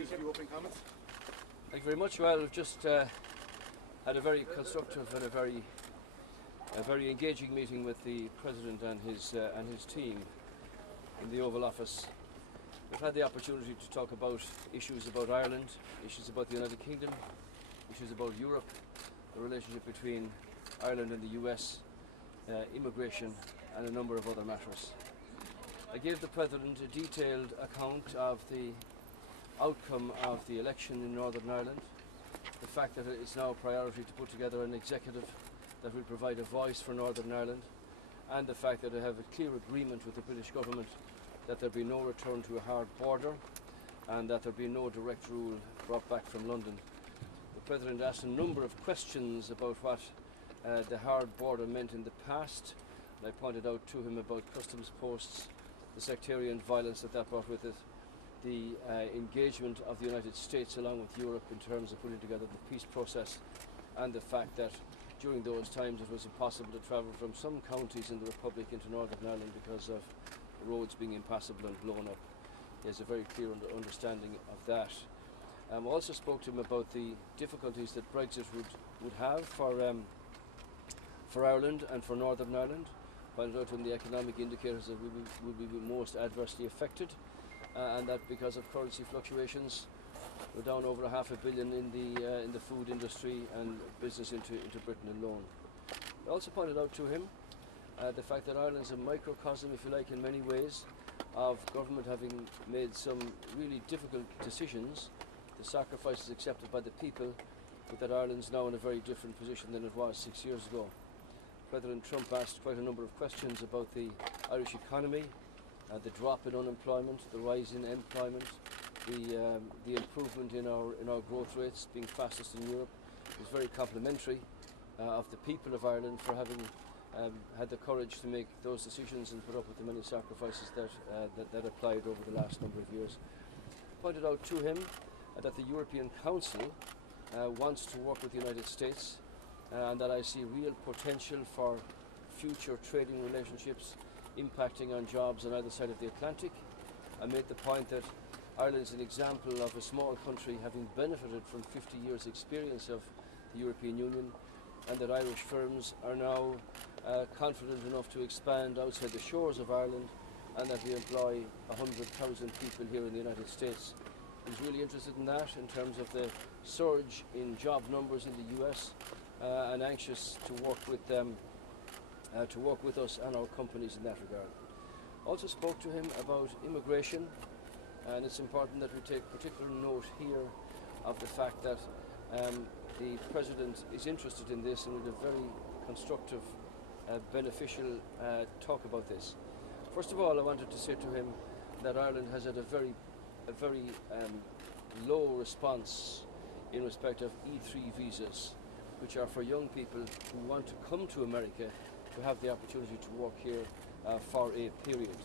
please, a few opening comments. Thank you very much. Well, we've just had a very constructive and a very engaging meeting with the President and his team in the Oval Office. We've had the opportunity to talk about issues about Ireland, issues about the United Kingdom, issues about Europe, the relationship between Ireland and the US, immigration, and a number of other matters. I gave the President a detailed account of the outcome of the election in Northern Ireland, the fact that it's now a priority to put together an executive that will provide a voice for Northern Ireland, and the fact that I have a clear agreement with the British government that there be no return to a hard border and that there be no direct rule brought back from London. The President asked a number of questions about what the hard border meant in the past, and I pointed out to him about customs posts, the sectarian violence that brought with it, the engagement of the United States along with Europe in terms of putting together the peace process, and the fact that during those times it was impossible to travel from some counties in the Republic into Northern Ireland because of roads being impassable and blown up. He has a very clear understanding of that. I also spoke to him about the difficulties that Brexit would have for Ireland and for Northern Ireland. Pointed out to him the economic indicators that will be most adversely affected, and that because of currency fluctuations, we're down over $500 million in the food industry and business into Britain alone. I also pointed out to him the fact that Ireland's a microcosm, if you like, in many ways, of government having made some really difficult decisions, the sacrifices accepted by the people, but that Ireland's now in a very different position than it was 6 years ago. President Trump asked quite a number of questions about the Irish economy, the drop in unemployment, the rise in employment, the improvement in our growth rates being fastest in Europe. It was very complimentary of the people of Ireland for having had the courage to make those decisions and put up with the many sacrifices that applied over the last number of years. Pointed out to him that the European Council wants to work with the United States, and that I see real potential for future trading relationships impacting on jobs on either side of the Atlantic. I made the point that Ireland is an example of a small country having benefited from 50 years' experience of the European Union, and that Irish firms are now confident enough to expand outside the shores of Ireland, and that we employ 100,000 people here in the United States. He's really interested in that in terms of the surge in job numbers in the US, and anxious to work with them, to work with us and our companies in that regard. Also spoke to him about immigration, and it's important that we take particular note here of the fact that the President is interested in this, and we had a very constructive, beneficial talk about this. First of all, I wanted to say to him that Ireland has had a very low response in respect of E3 visas, which are for young people who want to come to America to have the opportunity to work here for a period.